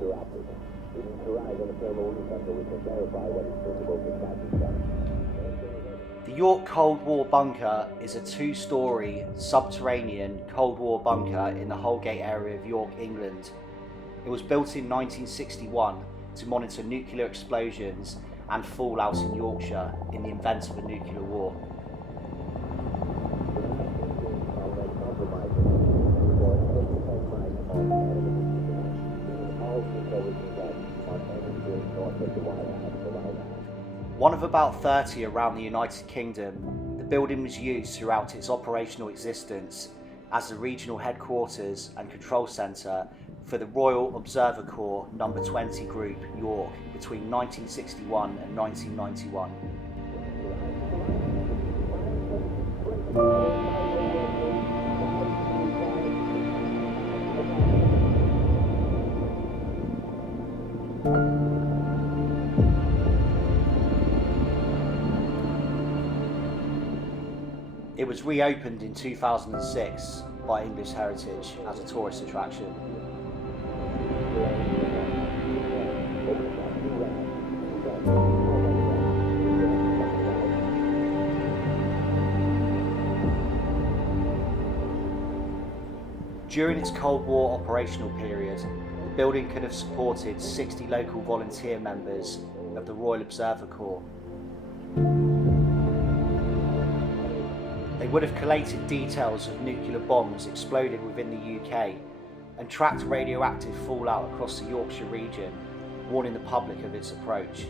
interrupted. We need to rise on the thermometer so we can verify what is visible to statistics. The York Cold War bunker is a two-storey subterranean Cold War bunker in the Holgate area of York, England. It was built in 1961 to monitor nuclear explosions and fallout in Yorkshire in the event of a nuclear war. One of about 30 around the United Kingdom, the building was used throughout its operational existence as the regional headquarters and control centre for the Royal Observer Corps No. 20 Group, York, between 1961 and 1991. It was reopened in 2006 by English Heritage as a tourist attraction. During its Cold War operational period, the building could have supported 60 local volunteer members of the Royal Observer Corps. They would have collated details of nuclear bombs exploded within the UK and tracked radioactive fallout across the Yorkshire region, warning the public of its approach.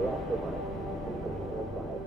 We're off the mic.